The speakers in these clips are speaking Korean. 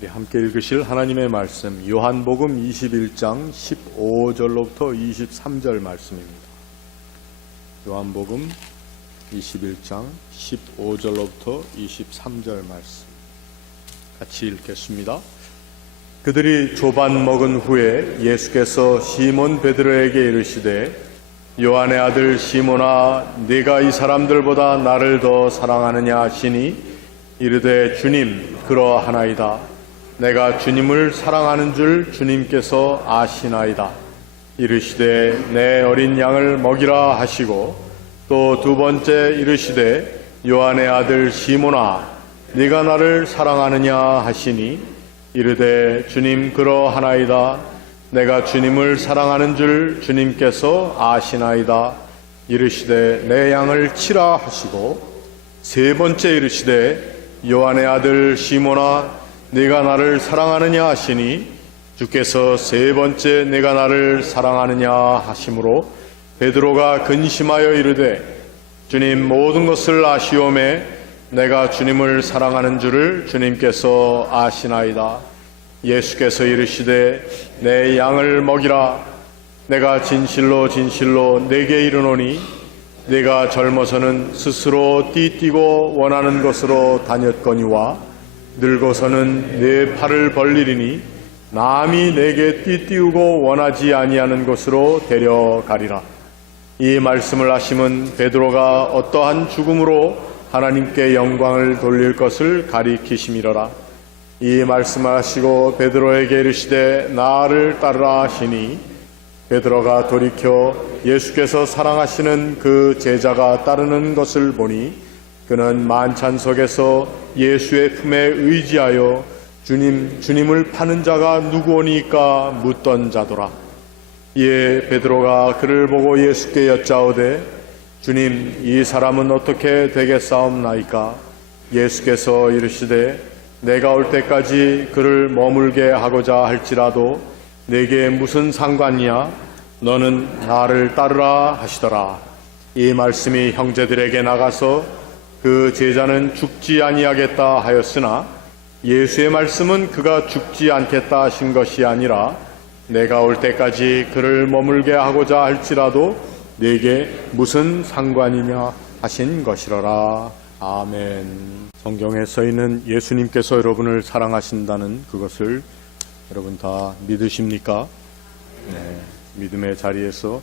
우리 함께 읽으실 하나님의 말씀 요한복음 21장 15절로부터 23절 말씀입니다. 요한복음 21장 15절로부터 23절 말씀 같이 읽겠습니다. 그들이 조반 먹은 후에 예수께서 시몬 베드로에게 이르시되 요한의 아들 시몬아 네가 이 사람들보다 나를 더 사랑하느냐 하시니 이르되 주님 그러하나이다. 내가 주님을 사랑하는 줄 주님께서 아시나이다. 이르시되 내 어린 양을 먹이라 하시고 또 두 번째 이르시되 요한의 아들 시몬아 네가 나를 사랑하느냐 하시니 이르되 주님 그러하나이다. 내가 주님을 사랑하는 줄 주님께서 아시나이다. 이르시되 내 양을 치라 하시고 세 번째 이르시되 요한의 아들 시몬아 네가 나를 사랑하느냐 하시니 주께서 세 번째 내가 나를 사랑하느냐 하심으로 베드로가 근심하여 이르되 주님 모든 것을 아시오매 내가 주님을 사랑하는 줄을 주님께서 아시나이다. 예수께서 이르시되 내 양을 먹이라. 내가 진실로 진실로 내게 이르노니 내가 젊어서는 스스로 띠뛰고 원하는 것으로 다녔거니와 늙어서는 내 팔을 벌리리니 남이 내게 띠띠우고 원하지 아니하는 곳으로 데려가리라. 이 말씀을 하심은 베드로가 어떠한 죽음으로 하나님께 영광을 돌릴 것을 가리키심이로라. 이 말씀을 하시고 베드로에게 이르시되 나를 따르라 하시니 베드로가 돌이켜 예수께서 사랑하시는 그 제자가 따르는 것을 보니 그는 만찬 속에서 예수의 품에 의지하여 주님을 파는 자가 누구오니까 묻던 자더라. 이에 베드로가 그를 보고 예수께 여짜오되 주님 이 사람은 어떻게 되겠사옵나이까? 예수께서 이르시되 내가 올 때까지 그를 머물게 하고자 할지라도 내게 무슨 상관이야? 너는 나를 따르라 하시더라. 이 말씀이 형제들에게 나가서 그 제자는 죽지 아니하겠다 하였으나 예수의 말씀은 그가 죽지 않겠다 하신 것이 아니라 내가 올 때까지 그를 머물게 하고자 할지라도 내게 무슨 상관이냐 하신 것이로라. 아멘. 성경에 써있는 예수님께서 여러분을 사랑하신다는 그것을 여러분 다 믿으십니까? 네, 믿음의 자리에서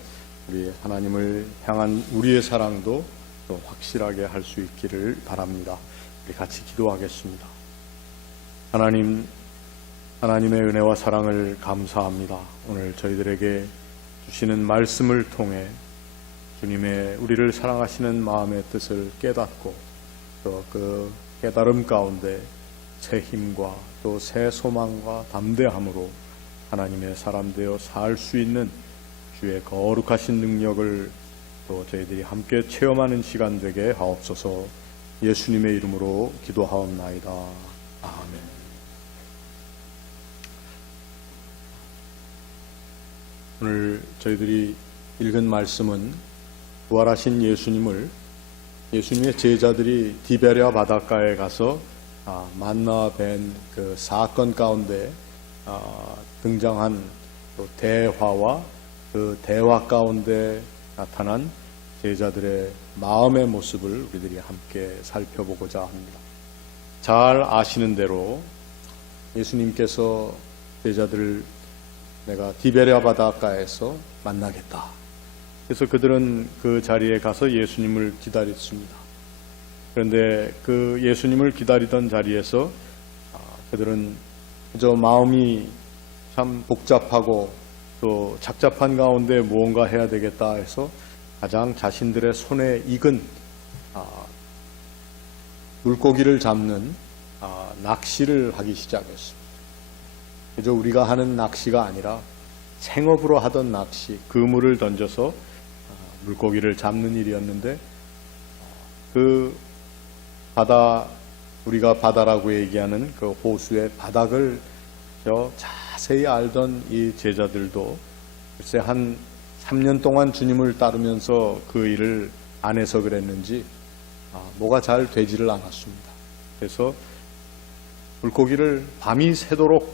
우리 하나님을 향한 우리의 사랑도 또 확실하게 할 수 있기를 바랍니다. 우리 같이 기도하겠습니다. 하나님, 하나님의 은혜와 사랑을 감사합니다. 오늘 저희들에게 주시는 말씀을 통해 주님의 우리를 사랑하시는 마음의 뜻을 깨닫고 또 그 깨달음 가운데 새 힘과 또 새 소망과 담대함으로 하나님의 사람 되어 살 수 있는 주의 거룩하신 능력을 또 저희들이 함께 체험하는 시간 되게 하옵소서. 예수님의 이름으로 기도하옵나이다. 아멘. 오늘 저희들이 읽은 말씀은 부활하신 예수님의 제자들이 디베랴 바닷가에 가서 만나 뵌 그 사건 가운데 등장한 또 대화와 그 대화 가운데 나타난 제자들의 마음의 모습을 우리들이 함께 살펴보고자 합니다. 잘 아시는 대로 예수님께서 제자들을 내가 디베랴 바닷가에서 만나겠다. 그래서 그들은 그 자리에 가서 예수님을 기다렸습니다. 그런데 그 예수님을 기다리던 자리에서 그들은 그저 마음이 참 복잡하고 또 착잡한 가운데 무언가 해야 되겠다 해서 가장 자신들의 손에 익은 물고기를 잡는 낚시를 하기 시작했습니다. 그저 우리가 하는 낚시가 아니라 생업으로 하던 낚시, 그물을 던져서 물고기를 잡는 일이었는데 그 바다, 우리가 바다라고 얘기하는 그 호수의 바닥을 자세히 알던 이 제자들도 글쎄 한 3년 동안 주님을 따르면서 그 일을 안 해서 그랬는지 뭐가 잘 되지를 않았습니다. 그래서 물고기를 밤이 새도록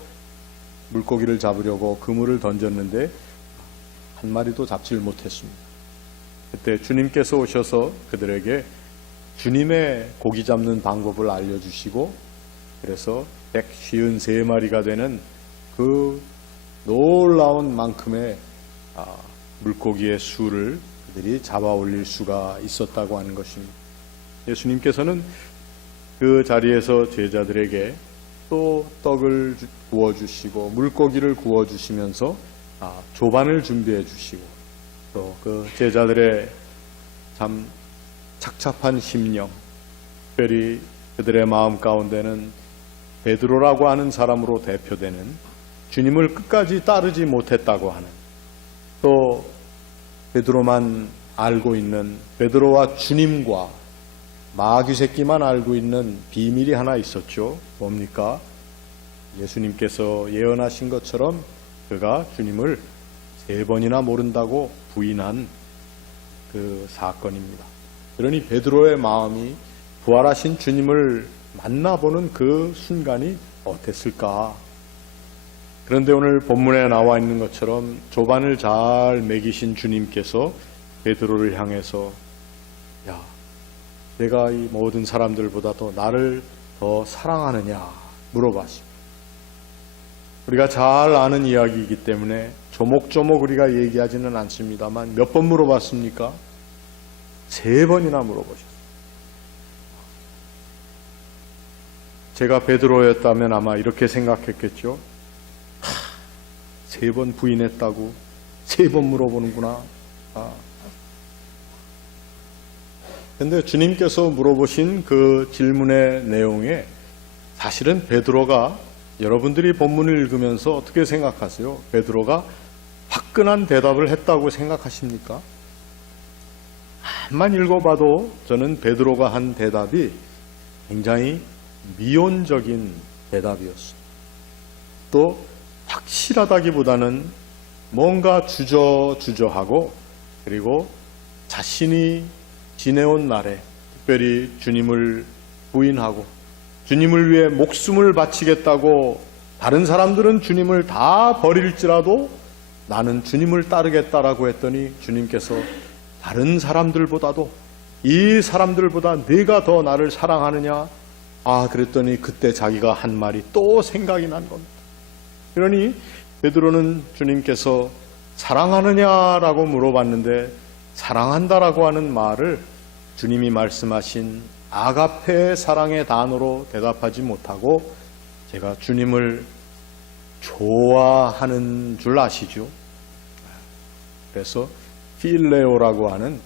물고기를 잡으려고 그물을 던졌는데 한 마리도 잡질 못했습니다. 그때 주님께서 오셔서 그들에게 주님의 고기 잡는 방법을 알려주시고 그래서 153마리가 되는 그 놀라운 만큼의 물고기의 수를 그들이 잡아 올릴 수가 있었다고 하는 것입니다. 예수님께서는 그 자리에서 제자들에게 또 떡을 구워주시고 물고기를 구워주시면서 조반을 준비해 주시고 또 그 제자들의 참 착잡한 심령, 특별히 그들의 마음 가운데는 베드로라고 하는 사람으로 대표되는 주님을 끝까지 따르지 못했다고 하는 또 베드로만 알고 있는 베드로와 주님과 마귀 새끼만 알고 있는 비밀이 하나 있었죠. 뭡니까? 예수님께서 예언하신 것처럼 그가 주님을 3번이나 모른다고 부인한 그 사건입니다. 그러니 베드로의 마음이 부활하신 주님을 만나보는 그 순간이 어땠을까? 그런데 오늘 본문에 나와 있는 것처럼 조반을 잘 먹이신 주님께서 베드로를 향해서 야, 내가 이 모든 사람들보다도 나를 더 사랑하느냐 물어봤습니다. 우리가 잘 아는 이야기이기 때문에 조목조목 우리가 얘기하지는 않습니다만 몇 번 물어봤습니까? 3번이나 물어보셨어요. 제가 베드로였다면 아마 이렇게 생각했겠죠. 3번 부인했다고 3번 물어보는구나. 근데 주님께서 물어보신 그 질문의 내용에 사실은 베드로가 여러분들이 본문을 읽으면서 어떻게 생각하세요? 베드로가 화끈한 대답을 했다고 생각하십니까? 한만 읽어봐도 저는 베드로가 한 대답이 굉장히 미온적인 대답이었어요. 또 확실하다기보다는 뭔가 주저하고 그리고 자신이 지내온 날에 특별히 주님을 부인하고 주님을 위해 목숨을 바치겠다고 다른 사람들은 주님을 다 버릴지라도 나는 주님을 따르겠다라고 했더니 주님께서 다른 사람들보다도 이 사람들보다 네가 더 나를 사랑하느냐? 그랬더니 그때 자기가 한 말이 또 생각이 난 겁니다. 그러니 베드로는 주님께서 사랑하느냐라고 물어봤는데 사랑한다라고 하는 말을 주님이 말씀하신 아가페의 사랑의 단어로 대답하지 못하고 제가 주님을 좋아하는 줄 아시죠? 그래서 필레오라고 하는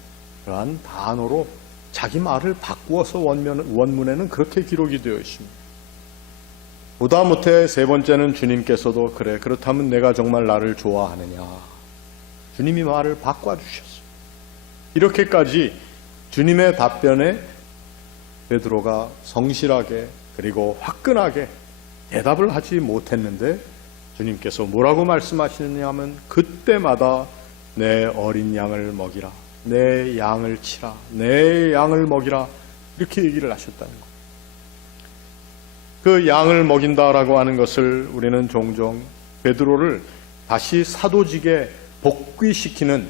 그러한 단어로 자기 말을 바꾸어서 원문에는 그렇게 기록이 되어 있습니다. 보다 못해 3번째는 주님께서도 그래 그렇다면 내가 정말 나를 좋아하느냐? 주님이 말을 바꿔주셨어요. 이렇게까지 주님의 답변에 베드로가 성실하게 그리고 화끈하게 대답을 하지 못했는데 주님께서 뭐라고 말씀하시느냐 하면 그때마다 내 어린 양을 먹이라, 내 양을 치라, 내 양을 먹이라 이렇게 얘기를 하셨다는 것. 그 양을 먹인다라고 하는 것을 우리는 종종 베드로를 다시 사도직에 복귀시키는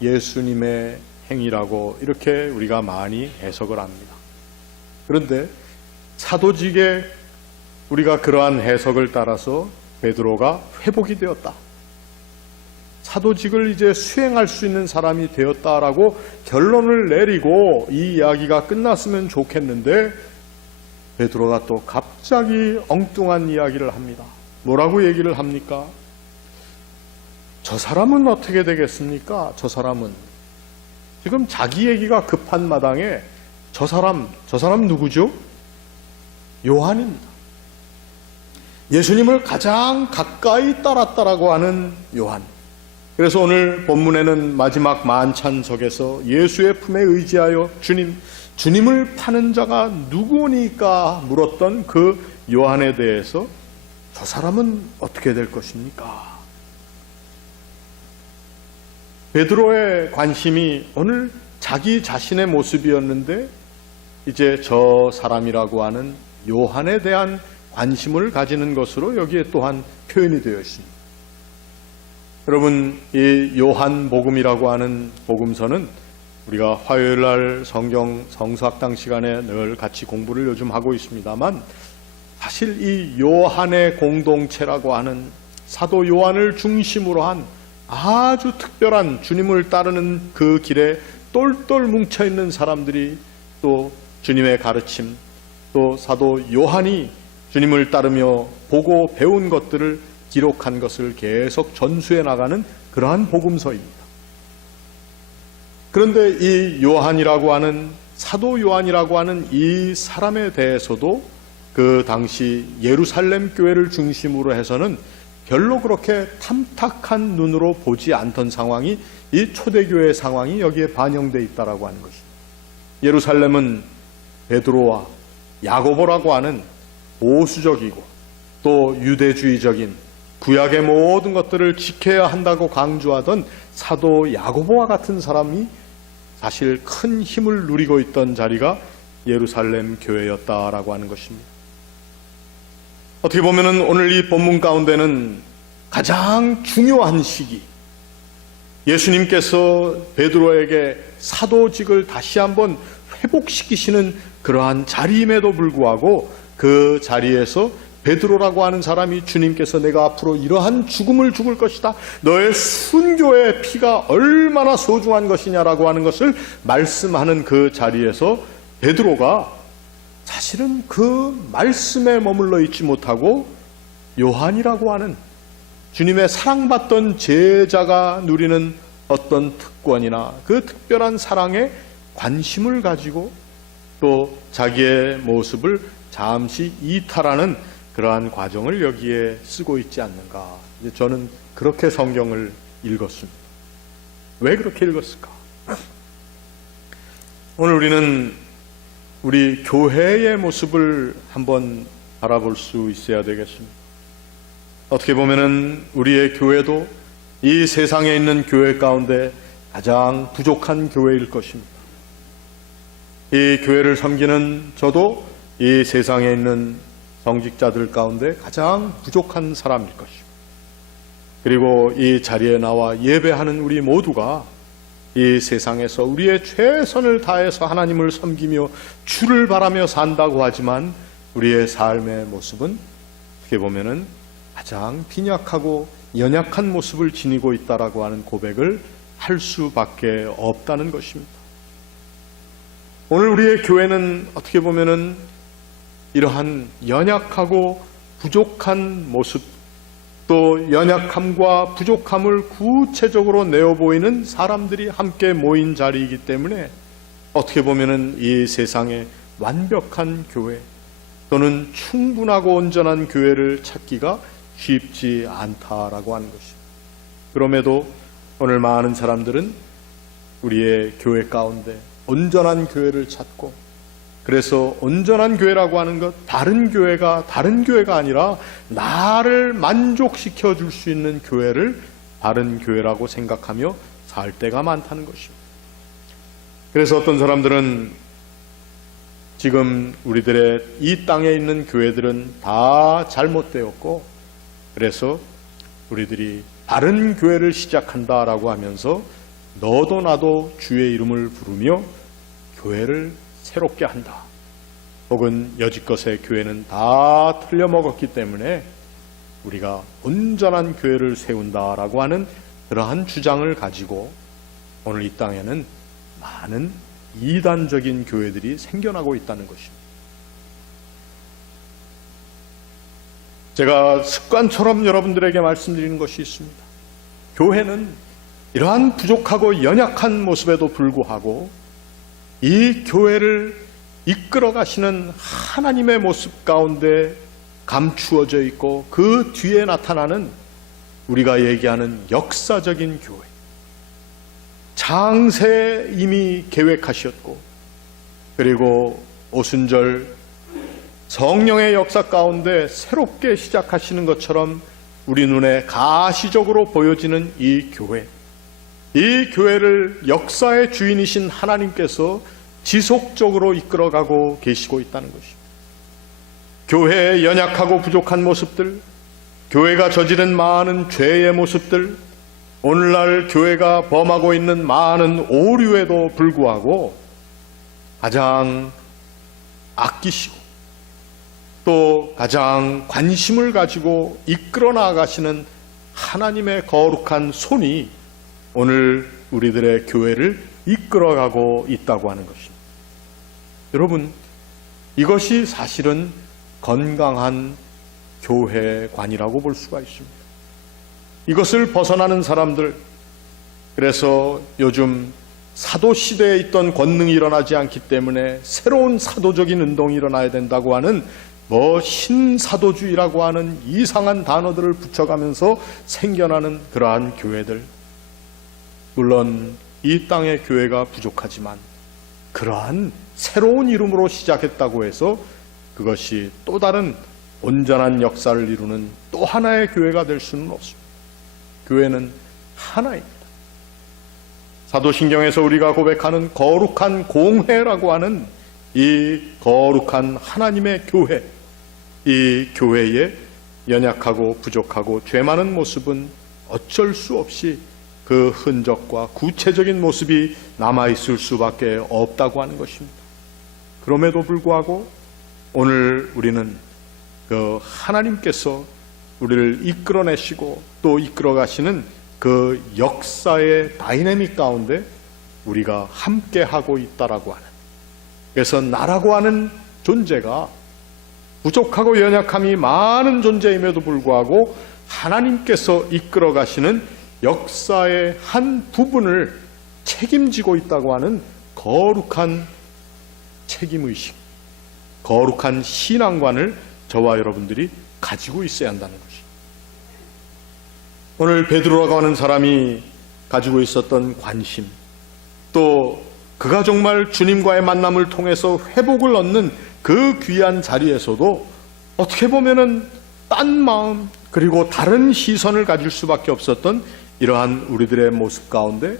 예수님의 행위라고 이렇게 우리가 많이 해석을 합니다. 그런데 사도직에 우리가 그러한 해석을 따라서 베드로가 회복이 되었다. 사도직을 이제 수행할 수 있는 사람이 되었다라고 결론을 내리고 이 이야기가 끝났으면 좋겠는데 베드로가 또 갑자기 엉뚱한 이야기를 합니다. 뭐라고 얘기를 합니까? 저 사람은 어떻게 되겠습니까? 저 사람은 지금 자기 얘기가 급한 마당에 저 사람 누구죠? 요한입니다. 예수님을 가장 가까이 따랐다라고 하는 요한. 그래서 오늘 본문에는 마지막 만찬석에서 예수의 품에 의지하여 주님을 파는 자가 누구니까 물었던 그 요한에 대해서 저 사람은 어떻게 될 것입니까? 베드로의 관심이 오늘 자기 자신의 모습이었는데 이제 저 사람이라고 하는 요한에 대한 관심을 가지는 것으로 여기에 또한 표현이 되어 있습니다. 여러분, 이 요한복음이라고 하는 복음서는 우리가 화요일날 성경 성서학당 시간에 늘 같이 공부를 요즘 하고 있습니다만, 사실 이 요한의 공동체라고 하는 사도 요한을 중심으로 한 아주 특별한 주님을 따르는 그 길에 똘똘 뭉쳐있는 사람들이 또 주님의 가르침, 또 사도 요한이 주님을 따르며 보고 배운 것들을 기록한 것을 계속 전수해 나가는 그러한 복음서입니다. 그런데 이 요한이라고 하는, 사도 요한이라고 하는 이 사람에 대해서도 그 당시 예루살렘 교회를 중심으로 해서는 별로 그렇게 탐탁한 눈으로 보지 않던 상황이, 이 초대교회의 상황이 여기에 반영되어 있다라고 하는 것입니다. 예루살렘은 베드로와 야고보라고 하는 보수적이고 또 유대주의적인 구약의 모든 것들을 지켜야 한다고 강조하던 사도 야고보와 같은 사람이 사실 큰 힘을 누리고 있던 자리가 예루살렘 교회였다라고 하는 것입니다. 어떻게 보면은 오늘 이 본문 가운데는 가장 중요한 시기, 예수님께서 베드로에게 사도직을 다시 한번 회복시키시는 그러한 자리임에도 불구하고 그 자리에서 베드로라고 하는 사람이 주님께서 내가 앞으로 이러한 죽음을 죽을 것이다, 너의 순교의 피가 얼마나 소중한 것이냐라고 하는 것을 말씀하는 그 자리에서 베드로가 사실은 그 말씀에 머물러 있지 못하고 요한이라고 하는 주님의 사랑받던 제자가 누리는 어떤 특권이나 그 특별한 사랑에 관심을 가지고 또 자기의 모습을 잠시 이탈하는 그러한 과정을 여기에 쓰고 있지 않는가. 저는 그렇게 성경을 읽었습니다. 왜 그렇게 읽었을까? 오늘 우리는 우리 교회의 모습을 한번 바라볼 수 있어야 되겠습니다. 어떻게 보면은 우리의 교회도 이 세상에 있는 교회 가운데 가장 부족한 교회일 것입니다. 이 교회를 섬기는 저도 이 세상에 있는 성직자들 가운데 가장 부족한 사람일 것입니다. 그리고 이 자리에 나와 예배하는 우리 모두가 이 세상에서 우리의 최선을 다해서 하나님을 섬기며 주를 바라며 산다고 하지만 우리의 삶의 모습은 어떻게 보면은 가장 빈약하고 연약한 모습을 지니고 있다라고 하는 고백을 할 수밖에 없다는 것입니다. 오늘 우리의 교회는 어떻게 보면은 이러한 연약하고 부족한 모습, 또 연약함과 부족함을 구체적으로 내어 보이는 사람들이 함께 모인 자리이기 때문에 어떻게 보면은 이 세상에 완벽한 교회 또는 충분하고 온전한 교회를 찾기가 쉽지 않다라고 하는 것입니다. 그럼에도 오늘 많은 사람들은 우리의 교회 가운데 온전한 교회를 찾고, 그래서 온전한 교회라고 하는 것, 다른 교회가 아니라 나를 만족시켜 줄 수 있는 교회를 바른 교회라고 생각하며 살 때가 많다는 것입니다. 그래서 어떤 사람들은 지금 우리들의 이 땅에 있는 교회들은 다 잘못되었고, 그래서 우리들이 바른 교회를 시작한다라고 하면서 너도 나도 주의 이름을 부르며 교회를 새롭게 한다. 혹은 여지껏의 교회는 다 틀려먹었기 때문에 우리가 온전한 교회를 세운다라고 하는 그러한 주장을 가지고 오늘 이 땅에는 많은 이단적인 교회들이 생겨나고 있다는 것입니다. 제가 습관처럼 여러분들에게 말씀드리는 것이 있습니다. 교회는 이러한 부족하고 연약한 모습에도 불구하고 이 교회를 이끌어 가시는 하나님의 모습 가운데 감추어져 있고 그 뒤에 나타나는 우리가 얘기하는 역사적인 교회, 장세 이미 계획하셨고, 그리고 오순절 성령의 역사 가운데 새롭게 시작하시는 것처럼 우리 눈에 가시적으로 보여지는 이 교회, 이 교회를 역사의 주인이신 하나님께서 지속적으로 이끌어가고 계시고 있다는 것입니다. 교회의 연약하고 부족한 모습들, 교회가 저지른 많은 죄의 모습들, 오늘날 교회가 범하고 있는 많은 오류에도 불구하고 가장 아끼시고 또 가장 관심을 가지고 이끌어 나가시는 하나님의 거룩한 손이 오늘 우리들의 교회를 이끌어가고 있다고 하는 것입니다. 여러분, 이것이 사실은 건강한 교회관이라고 볼 수가 있습니다. 이것을 벗어나는 사람들, 그래서 요즘 사도 시대에 있던 권능이 일어나지 않기 때문에 새로운 사도적인 운동이 일어나야 된다고 하는 신사도주의라고 하는 이상한 단어들을 붙여가면서 생겨나는 그러한 교회들, 물론 이 땅의 교회가 부족하지만 그러한 새로운 이름으로 시작했다고 해서 그것이 또 다른 온전한 역사를 이루는 또 하나의 교회가 될 수는 없습니다. 교회는 하나입니다. 사도신경에서 우리가 고백하는 거룩한 공회라고 하는 이 거룩한 하나님의 교회, 이 교회의 연약하고 부족하고 죄 많은 모습은 어쩔 수 없이 그 흔적과 구체적인 모습이 남아있을 수밖에 없다고 하는 것입니다. 그럼에도 불구하고 오늘 우리는 그 하나님께서 우리를 이끌어내시고 또 이끌어가시는 그 역사의 다이내믹 가운데 우리가 함께하고 있다라고 하는, 그래서 나라고 하는 존재가 부족하고 연약함이 많은 존재임에도 불구하고 하나님께서 이끌어가시는 역사의 한 부분을 책임지고 있다고 하는 거룩한 책임의식, 거룩한 신앙관을 저와 여러분들이 가지고 있어야 한다는 것입니다. 오늘 베드로라고 하는 사람이 가지고 있었던 관심, 또 그가 정말 주님과의 만남을 통해서 회복을 얻는 그 귀한 자리에서도 어떻게 보면은 딴 마음 그리고 다른 시선을 가질 수밖에 없었던 이러한 우리들의 모습 가운데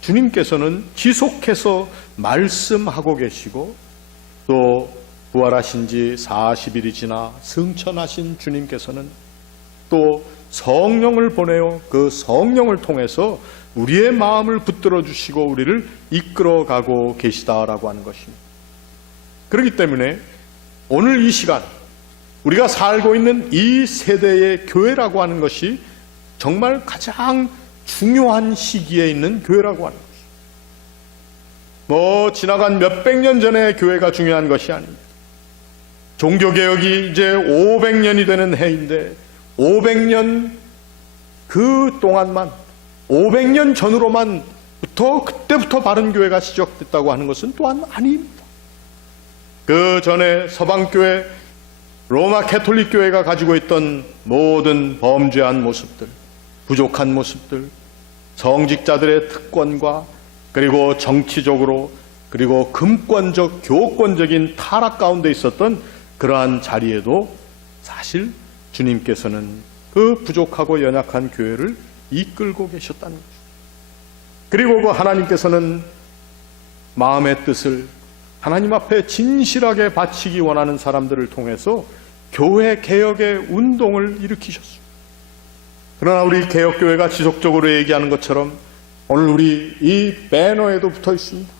주님께서는 지속해서 말씀하고 계시고, 또 부활하신 지 40일이 지나 승천하신 주님께서는 또 성령을 보내어 그 성령을 통해서 우리의 마음을 붙들어 주시고 우리를 이끌어가고 계시다라고 하는 것입니다. 그렇기 때문에 오늘 이 시간 우리가 살고 있는 이 세대의 교회라고 하는 것이 정말 가장 중요한 시기에 있는 교회라고 하는 것입니다. 지나간 몇백 년 전의 교회가 중요한 것이 아닙니다. 종교개혁이 이제 500년이 되는 해인데 500년 그 동안만 500년 전으로만부터 그때부터 바른 교회가 시작됐다고 하는 것은 또한 아닙니다. 그 전에 서방교회 로마 캐톨릭 교회가 가지고 있던 모든 범죄한 모습들, 부족한 모습들, 성직자들의 특권과 그리고 정치적으로 그리고 금권적, 교권적인 타락 가운데 있었던 그러한 자리에도 사실 주님께서는 그 부족하고 연약한 교회를 이끌고 계셨다는 거죠. 그리고 그 하나님께서는 마음의 뜻을 하나님 앞에 진실하게 바치기 원하는 사람들을 통해서 교회 개혁의 운동을 일으키셨습니다. 그러나 우리 개혁교회가 지속적으로 얘기하는 것처럼 오늘 우리 이 배너에도 붙어 있습니다.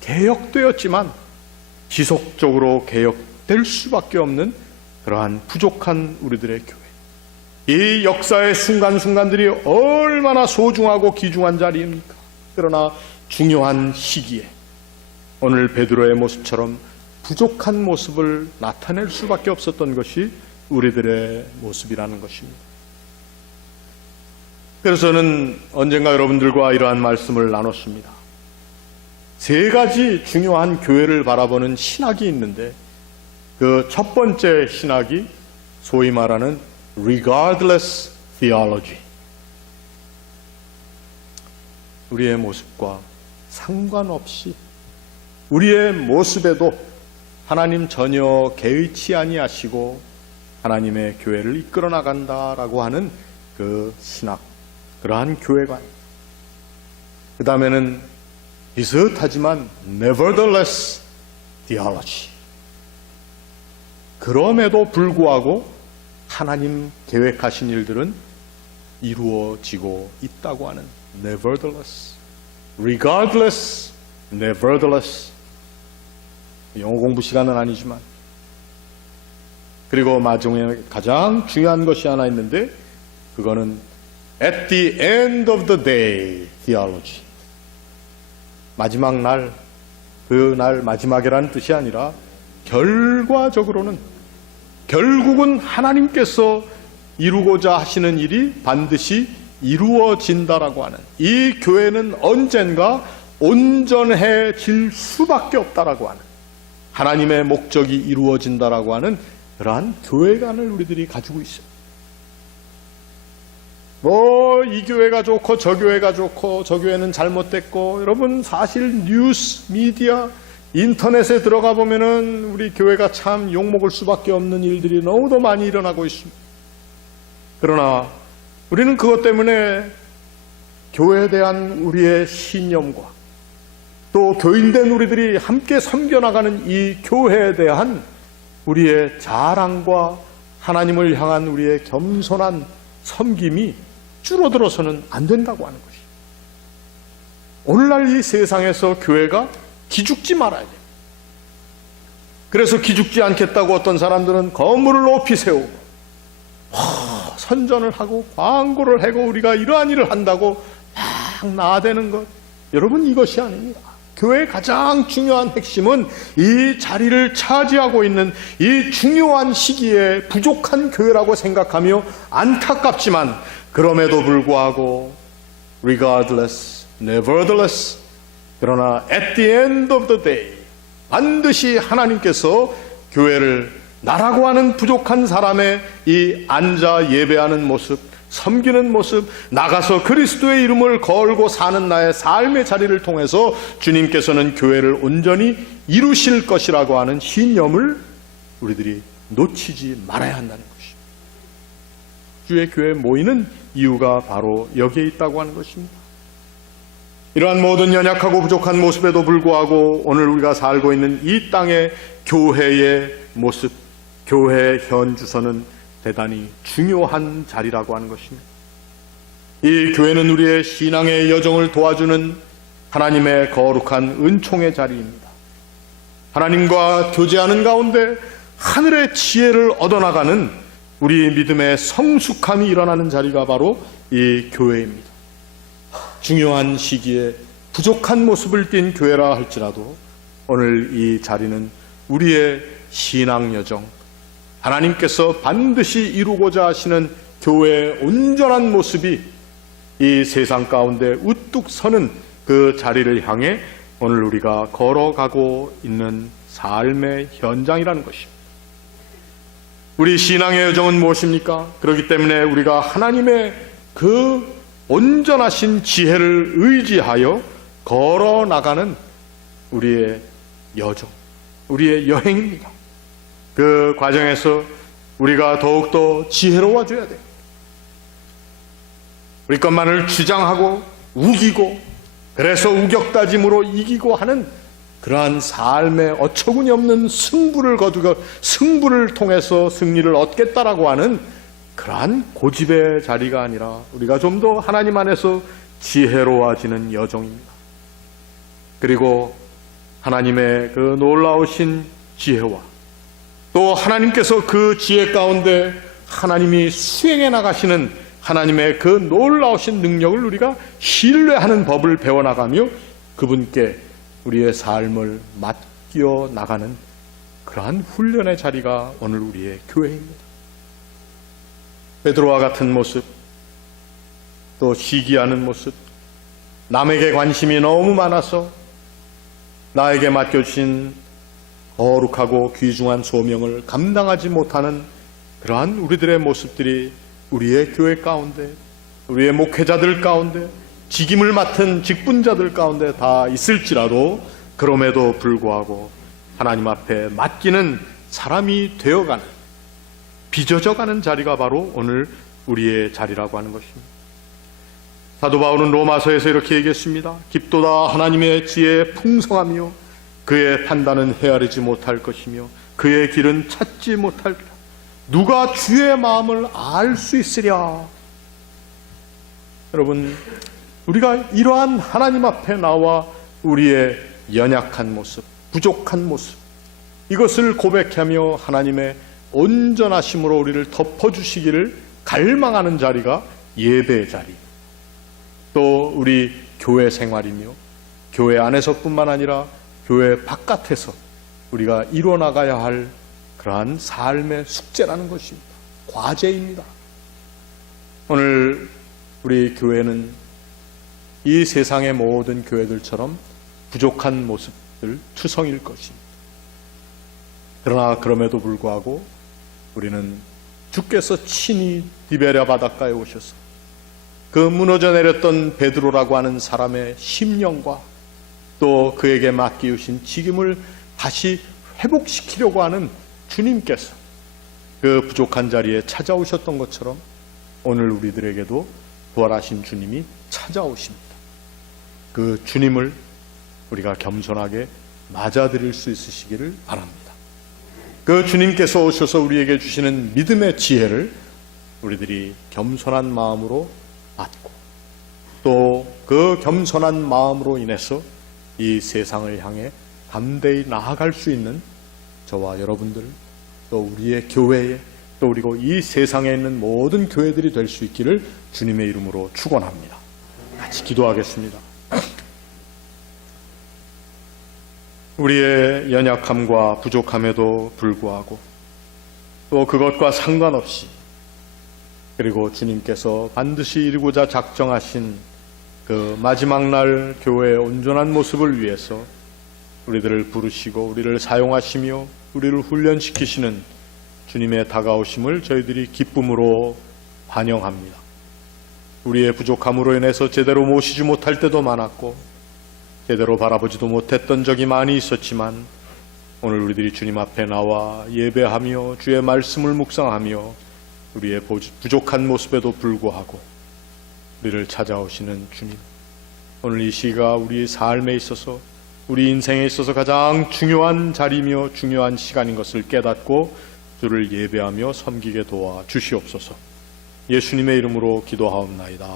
개혁되었지만 지속적으로 개혁될 수밖에 없는 그러한 부족한 우리들의 교회. 이 역사의 순간순간들이 얼마나 소중하고 귀중한 자리입니까? 그러나 중요한 시기에 오늘 베드로의 모습처럼 부족한 모습을 나타낼 수밖에 없었던 것이 우리들의 모습이라는 것입니다. 그래서 저는 언젠가 여러분들과 이러한 말씀을 나눴습니다. 세 가지 중요한 교회를 바라보는 신학이 있는데 그 첫 번째 신학이 소위 말하는 regardless theology. 우리의 모습과 상관없이 우리의 모습에도 하나님 전혀 개의치 아니하시고 하나님의 교회를 이끌어 나간다라고 하는 그 신학, 그러한 교회관. 그 다음에는 비슷하지만 nevertheless theology. 그럼에도 불구하고 하나님 계획하신 일들은 이루어지고 있다고 하는 nevertheless, regardless, nevertheless. 영어 공부 시간은 아니지만. 그리고 마지막에 가장 중요한 것이 하나 있는데 그거는 at the end of the day theology. 마지막 날, 그 날 마지막이라는 뜻이 아니라 결과적으로는 결국은 하나님께서 이루고자 하시는 일이 반드시 이루어진다라고 하는, 이 교회는 언젠가 온전해질 수밖에 없다라고 하는, 하나님의 목적이 이루어진다라고 하는 그러한 교회관을 우리들이 가지고 있어요. 이 교회가 좋고 저 교회가 좋고 저 교회는 잘못됐고, 여러분 사실 뉴스, 미디어, 인터넷에 들어가 보면은 우리 교회가 참 욕먹을 수밖에 없는 일들이 너무도 많이 일어나고 있습니다. 그러나 우리는 그것 때문에 교회에 대한 우리의 신념과 또 교인된 우리들이 함께 섬겨나가는 이 교회에 대한 우리의 자랑과 하나님을 향한 우리의 겸손한 섬김이 줄어들어서는 안 된다고 하는 것이죠. 오늘날 이 세상에서 교회가 기죽지 말아야 돼요. 그래서 기죽지 않겠다고 어떤 사람들은 건물을 높이 세우고 선전을 하고 광고를 하고 우리가 이러한 일을 한다고 막 나대는 것, 여러분 이것이 아닙니다. 교회의 가장 중요한 핵심은 이 자리를 차지하고 있는 이 중요한 시기에 부족한 교회라고 생각하며 안타깝지만 그럼에도 불구하고 regardless, nevertheless, 그러나 at the end of the day 반드시 하나님께서 교회를 나라고 하는 부족한 사람의 이 앉아 예배하는 모습, 섬기는 모습, 나가서 그리스도의 이름을 걸고 사는 나의 삶의 자리를 통해서 주님께서는 교회를 온전히 이루실 것이라고 하는 신념을 우리들이 놓치지 말아야 한다는 것입니다. 주의 교회에 모이는 이유가 바로 여기에 있다고 하는 것입니다. 이러한 모든 연약하고 부족한 모습에도 불구하고 오늘 우리가 살고 있는 이 땅의 교회의 모습, 교회의 현주소는 대단히 중요한 자리라고 하는 것입니다. 이 교회는 우리의 신앙의 여정을 도와주는 하나님의 거룩한 은총의 자리입니다. 하나님과 교제하는 가운데 하늘의 지혜를 얻어나가는 우리 믿음의 성숙함이 일어나는 자리가 바로 이 교회입니다. 중요한 시기에 부족한 모습을 띈 교회라 할지라도 오늘 이 자리는 우리의 신앙 여정, 하나님께서 반드시 이루고자 하시는 교회의 온전한 모습이 이 세상 가운데 우뚝 서는 그 자리를 향해 오늘 우리가 걸어가고 있는 삶의 현장이라는 것입니다. 우리 신앙의 여정은 무엇입니까? 그렇기 때문에 우리가 하나님의 그 온전하신 지혜를 의지하여 걸어나가는 우리의 여정, 우리의 여행입니다. 그 과정에서 우리가 더욱더 지혜로워져야 돼요. 우리 것만을 주장하고 우기고 그래서 우격다짐으로 이기고 하는 그러한 삶의 어처구니 없는 승부를 거두고 승부를 통해서 승리를 얻겠다라고 하는 그러한 고집의 자리가 아니라 우리가 좀 더 하나님 안에서 지혜로워지는 여정입니다. 그리고 하나님의 그 놀라우신 지혜와 또 하나님께서 그 지혜 가운데 하나님이 수행해 나가시는 하나님의 그 놀라우신 능력을 우리가 신뢰하는 법을 배워나가며 그분께 우리의 삶을 맡겨 나가는 그러한 훈련의 자리가 오늘 우리의 교회입니다. 베드로와 같은 모습, 또 시기하는 모습, 남에게 관심이 너무 많아서 나에게 맡겨주신 거룩하고 귀중한 소명을 감당하지 못하는 그러한 우리들의 모습들이 우리의 교회 가운데, 우리의 목회자들 가운데, 직임을 맡은 직분자들 가운데 다 있을지라도 그럼에도 불구하고 하나님 앞에 맡기는 사람이 되어가는, 빚어져가는 자리가 바로 오늘 우리의 자리라고 하는 것입니다. 사도 바울은 로마서에서 이렇게 얘기했습니다. 깊도다 하나님의 지혜에 풍성하며 그의 판단은 헤아리지 못할 것이며 그의 길은 찾지 못할리라. 누가 주의 마음을 알 수 있으랴. 여러분, 우리가 이러한 하나님 앞에 나와 우리의 연약한 모습, 부족한 모습, 이것을 고백하며 하나님의 온전하심으로 우리를 덮어주시기를 갈망하는 자리가 예배의 자리, 또 우리 교회 생활이며 교회 안에서뿐만 아니라 교회 바깥에서 우리가 이뤄나가야 할 그러한 삶의 숙제라는 것입니다. 과제입니다. 오늘 우리 교회는 이 세상의 모든 교회들처럼 부족한 모습들 투성일 것입니다. 그러나 그럼에도 불구하고 우리는 주께서 친히 디베랴 바닷가에 오셔서 그 무너져 내렸던 베드로라고 하는 사람의 심령과 또 그에게 맡기우신 직임을 다시 회복시키려고 하는 주님께서 그 부족한 자리에 찾아오셨던 것처럼 오늘 우리들에게도 부활하신 주님이 찾아오십니다. 그 주님을 우리가 겸손하게 맞아들일 수 있으시기를 바랍니다. 그 주님께서 오셔서 우리에게 주시는 믿음의 지혜를 우리들이 겸손한 마음으로 받고 또 그 겸손한 마음으로 인해서 이 세상을 향해 담대히 나아갈 수 있는 저와 여러분들, 또 우리의 교회에, 또 그리고 이 세상에 있는 모든 교회들이 될 수 있기를 주님의 이름으로 축원합니다. 같이 기도하겠습니다. 우리의 연약함과 부족함에도 불구하고 또 그것과 상관없이, 그리고 주님께서 반드시 이루고자 작정하신 그 마지막 날 교회의 온전한 모습을 위해서 우리들을 부르시고 우리를 사용하시며 우리를 훈련시키시는 주님의 다가오심을 저희들이 기쁨으로 반영합니다. 우리의 부족함으로 인해서 제대로 모시지 못할 때도 많았고 제대로 바라보지도 못했던 적이 많이 있었지만 오늘 우리들이 주님 앞에 나와 예배하며 주의 말씀을 묵상하며 우리의 부족한 모습에도 불구하고 우리를 찾아오시는 주님, 오늘 이 시가 우리 삶에 있어서, 우리 인생에 있어서 가장 중요한 자리며 중요한 시간인 것을 깨닫고 주를 예배하며 섬기게 도와 주시옵소서. 예수님의 이름으로 기도하옵나이다.